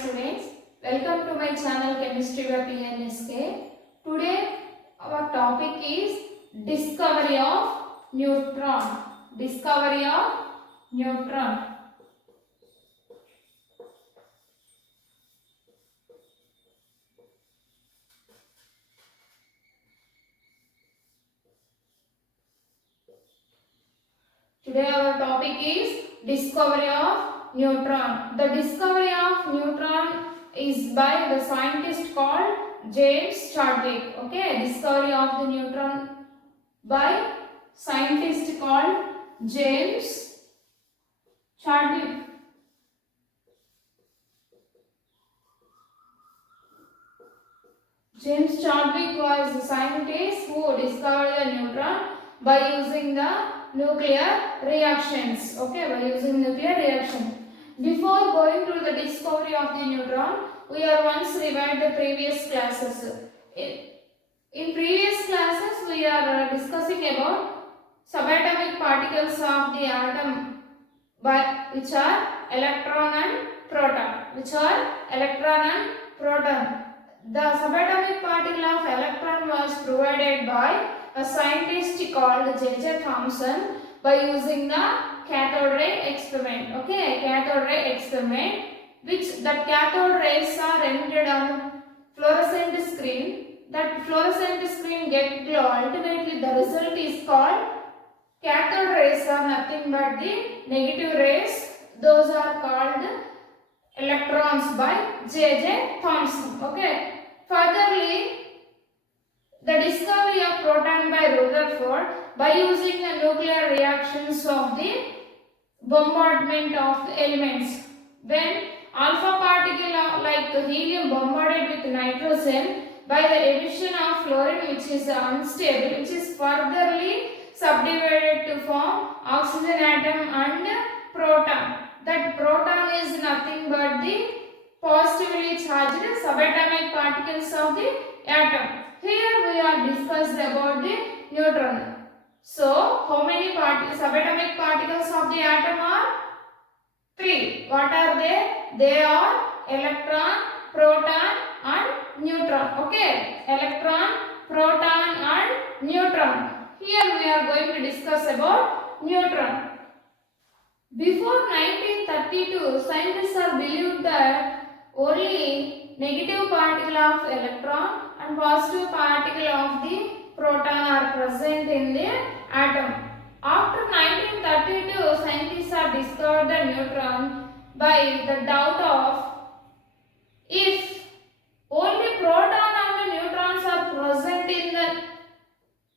students, welcome to my channel Chemistry by PNSK. Today our topic is discovery of neutron. Discovery of neutron. Today our topic is discovery of neutron. The discovery of neutron is by the scientist called James Chadwick. Okay, discovery of the neutron by scientist called James Chadwick. James Chadwick was the scientist who discovered the neutron by using the nuclear reactions. Okay, by using nuclear reaction. Before going to the discovery of the neutron, we are once reviewed the previous classes. In previous classes, we are discussing about subatomic particles of the atom, which are electron and proton. The subatomic particle of electron was provided by a scientist called J.J. Thomson by using the cathode ray experiment. Okay, cathode ray experiment, which that cathode rays are emitted on fluorescent screen. That fluorescent screen get glow. Ultimately, the result is called cathode rays are nothing but the negative rays. Those are called electrons by J.J. Thomson. Okay. Furtherly, the discovery of proton by Rutherford by using the nuclear reactions of the bombardment of the elements. When alpha particle like helium bombarded with nitrogen by the emission of fluorine, which is unstable, which is furtherly subdivided to form oxygen atom and proton. That proton is nothing but the positively charged subatomic particles of the atom. Here we are discussed about the neutron. So, how many subatomic particles of the atom are? 3. What are they? They are electron, proton and neutron. Okay, electron, proton and neutron. Here we are going to discuss about neutron. Before 1932, scientists are believed that only negative particle of electron and positive particle of the proton are present in the atom. After 1932, scientists have discovered the neutron by the doubt of if only proton and neutrons are present in the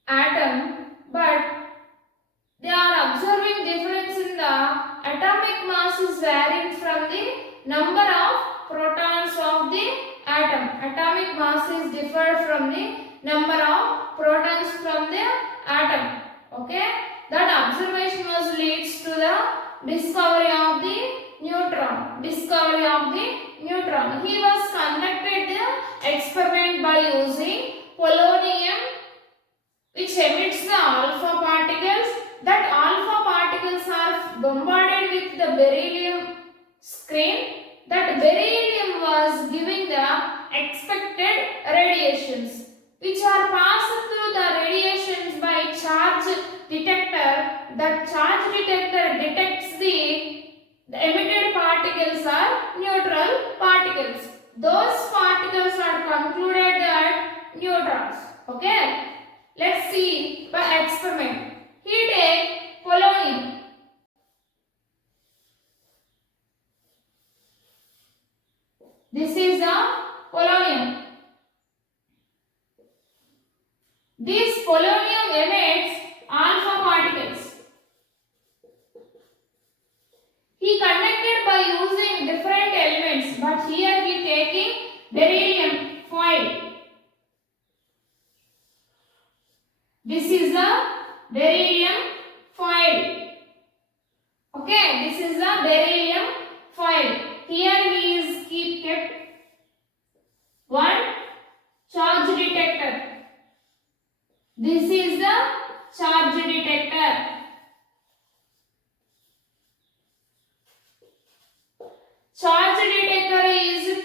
atom, but they are observing difference in the atomic mass is varying from the number of protons of the atom. Atomic mass is different from the number of protons from the atom. Okay, that observation was leads to the discovery of the neutron. He was conducted the experiment by using polonium, which emits the alpha particles. That alpha particles are bombarded with the beryllium screen. That beryllium was giving the expected radiations, which are passed through the radiations by charge detector. That charge detector detects the emitted particles are neutral particles. Those particles are concluded that neutrons. Okay, let's see by experiment. He take polonium. This is a polonium. This polonium emits alpha particles. He conducted by using different elements, but here he taking beryllium foil. This is a beryllium foil. Okay, this is a beryllium foil. Here he is kept one charge detector. This is the charge detector. Charge detector is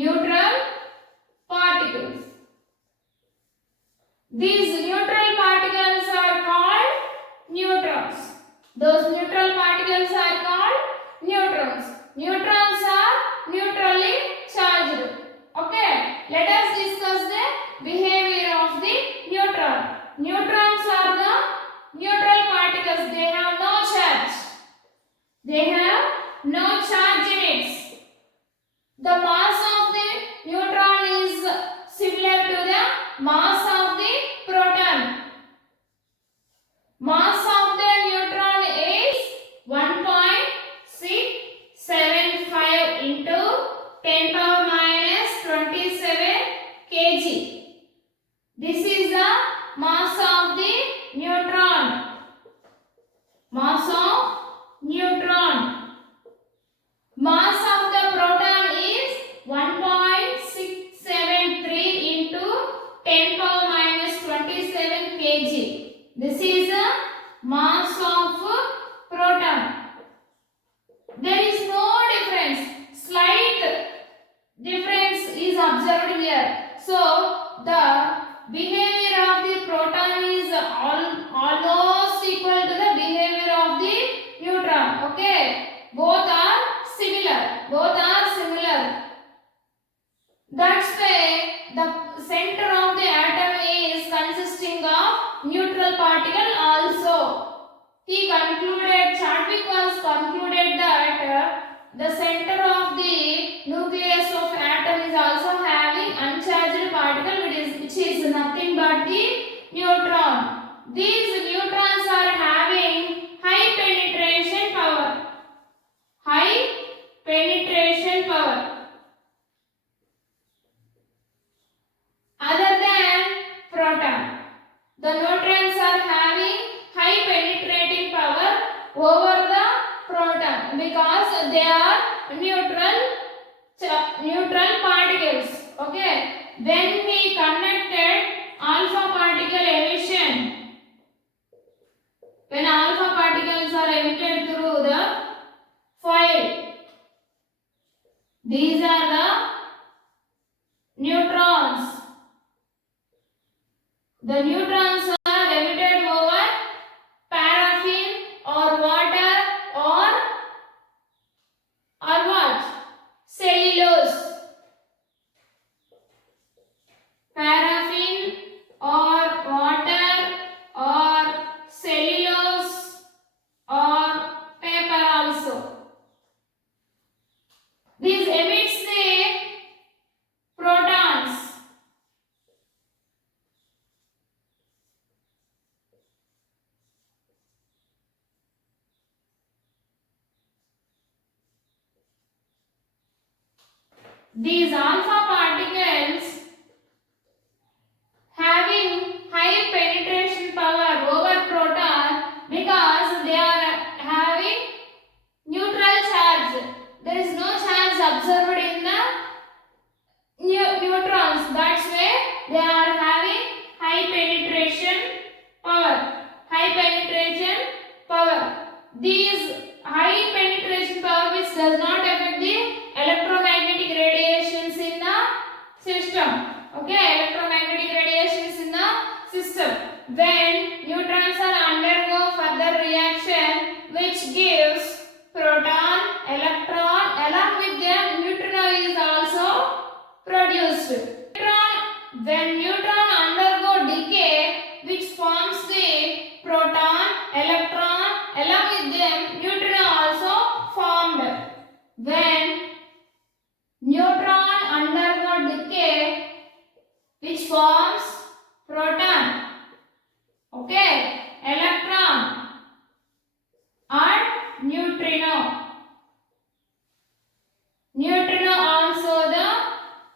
neutral particles. These neutral particles are called neutrons. Those neutral particles are called neutrons. Neutrons are neutrally charged. Okay, let us discuss the behavior of the neutron. Neutrons are the neutral particles. They have no charge. They have no charge in it. The mass of the neutron is similar to the mass of the proton. Mass of the neutron is 1.675 into 10 power minus 27 kg. This is the mass of the neutron. Mass of neutron. Mass of the proton is 1.673 into 10 power minus 27 kg. This is the mass of proton. There is no difference. Slight difference is observed here. So the behavior of the proton is almost equal to the behavior of the neutron. Okay, both are similar. Both are similar. That's why the center of the atom is consisting of neutral particle also. He concluded, Chadwick was concluded that the center of the nucleus of atom is also having uncharged particle which is nothing but the neutron. These neutrons are having high penetration power. High penetration power. Other than proton. The neutrons are having high penetrating power over the proton because they are neutral particles. Okay. When he connected alpha particle emission, when alpha particles are emitted through the foil, these are the neutrons. The neutrons are emitted over paraffin or water or what? Cellulose. Paraffin or water or cellulose or paper also. This emits the protons. These alpha particles having high penetration power over proton because they are having neutral charge. There is no charge observed in the neutrons. That's why they are having high penetration power. High penetration power. These high penetration power which does not affect the electromagnetic radiations in the system. Okay, electromagnetic radiations in the system. When neutrons are undergo further reaction which gives proton, electron, along with them neutrino is also produced. When neutron undergo decay which forms the proton, electron, along with them neutrino also formed. When neutron undergo decay which forms proton, okay, electron and neutrino. Neutrino also the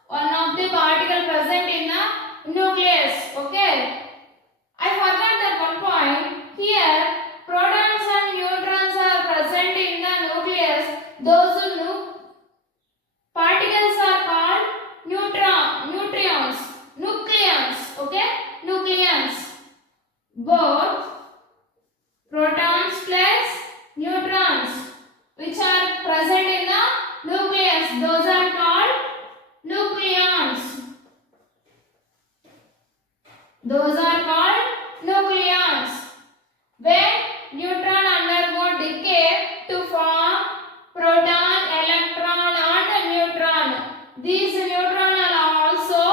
one of the particle present in the nucleus. Okay, I forgot that one point. Here protons and neutrons are present in the nucleus. Those particles are called nucleons. Okay, nucleons. Both protons plus neutrons which are present in the nucleus, those Those are called nucleons. When neutron undergo decay to form proton, electron and neutron. These neutrons also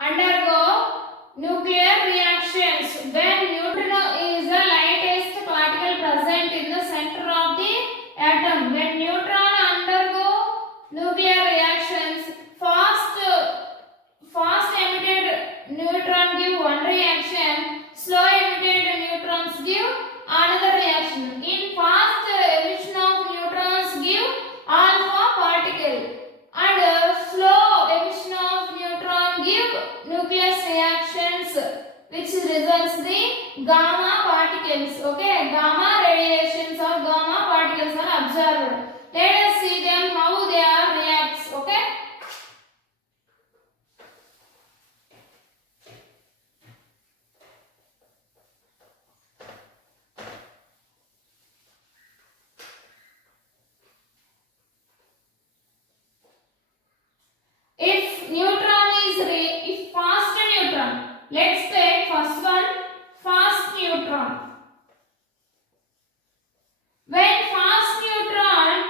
undergo nuclear reactions. When neutron is the lightest particle present in the center of the atom. When neutron undergo nuclear reactions, fast emitted neutron give one reaction, slow emitted neutrons give another reaction. In fast emission of neutrons give alpha particle and slow emission of neutron give nucleus reactions, which results the gamma particles. Okay, gamma radiations or gamma particles are observed. Let us see them how they are reacts. Okay. If fast neutron, let's take first one, fast neutron. When fast neutron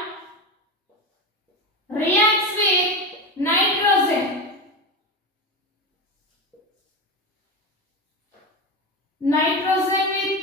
reacts with nitrogen with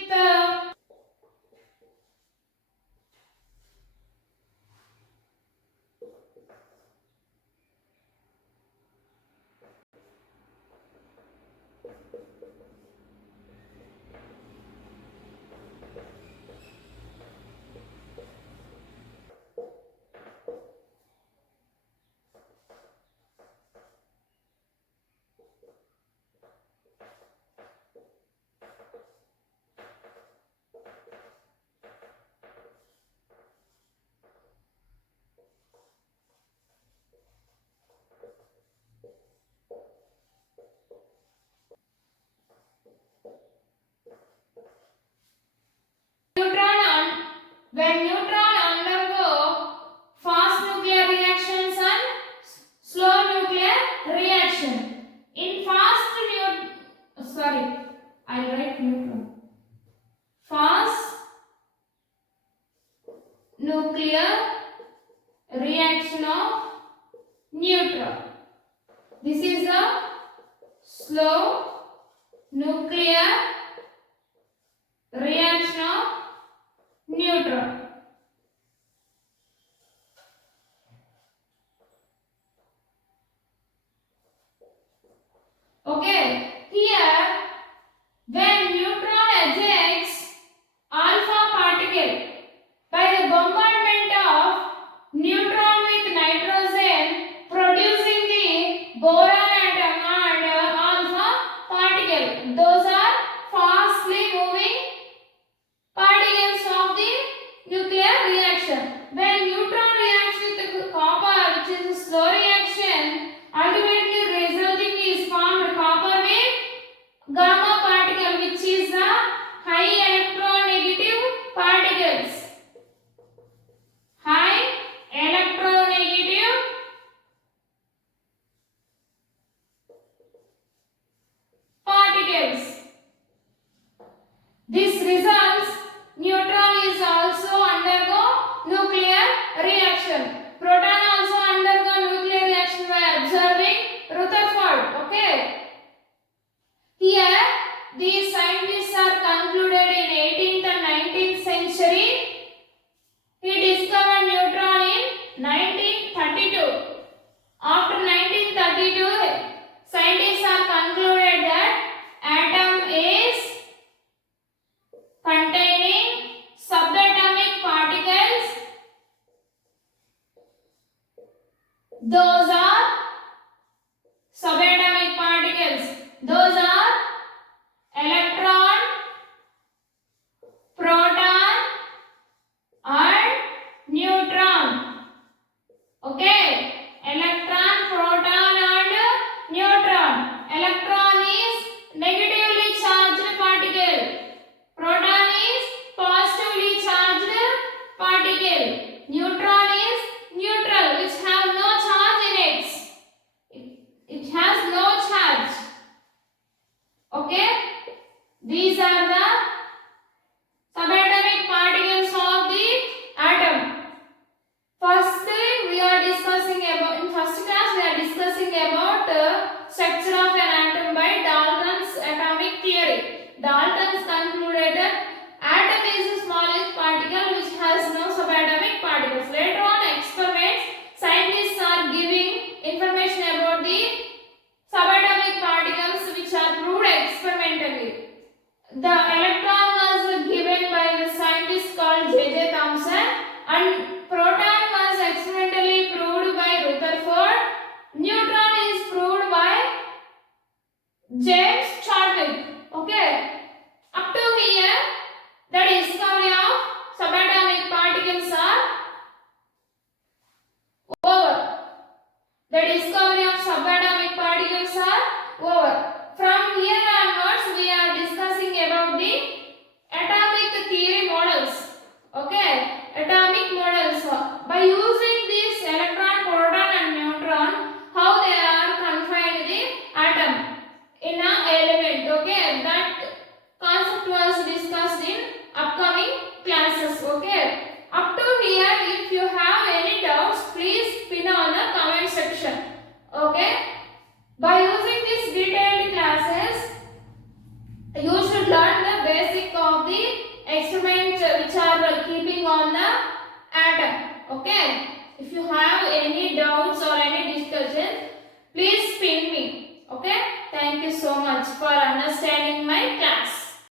when neutron undergo fast nuclear reactions and slow nuclear reaction. In fast I'll write neutron. Fast nuclear reaction of neutron. This is the slow nuclear reaction of neutron. Okay, here when neutron ejects alpha particle by the bombardment of neutron with nitrogen, producing the boron atom and alpha particle. Those are fastly moving particles of the nuclear reaction. When neutron reacts with copper, which is a slow reaction, ultimately resulting is formed copper with gamma particle, which is the high electronegative particles. High electronegative particles. This results neutron is also undergo nuclear reaction. Proton also undergo nuclear reaction by observing Rutherford. Okay. Here these scientists are concluded in 18th and 19th century. He discovered neutron in 1932. After 1932, scientists are concluded that atom is containing subatomic particles. Those are subatomic particles. Those are electron, proton and neutron. Okay, electron, proton and neutron. Electron is negatively charged particle. Proton is positively charged particle. Neutron is neutral, which have no charge in it. It has no charge. the experiments which are keeping on the atom. Okay. If you have any doubts or any discussions, please ping me. Okay. Thank you so much for understanding my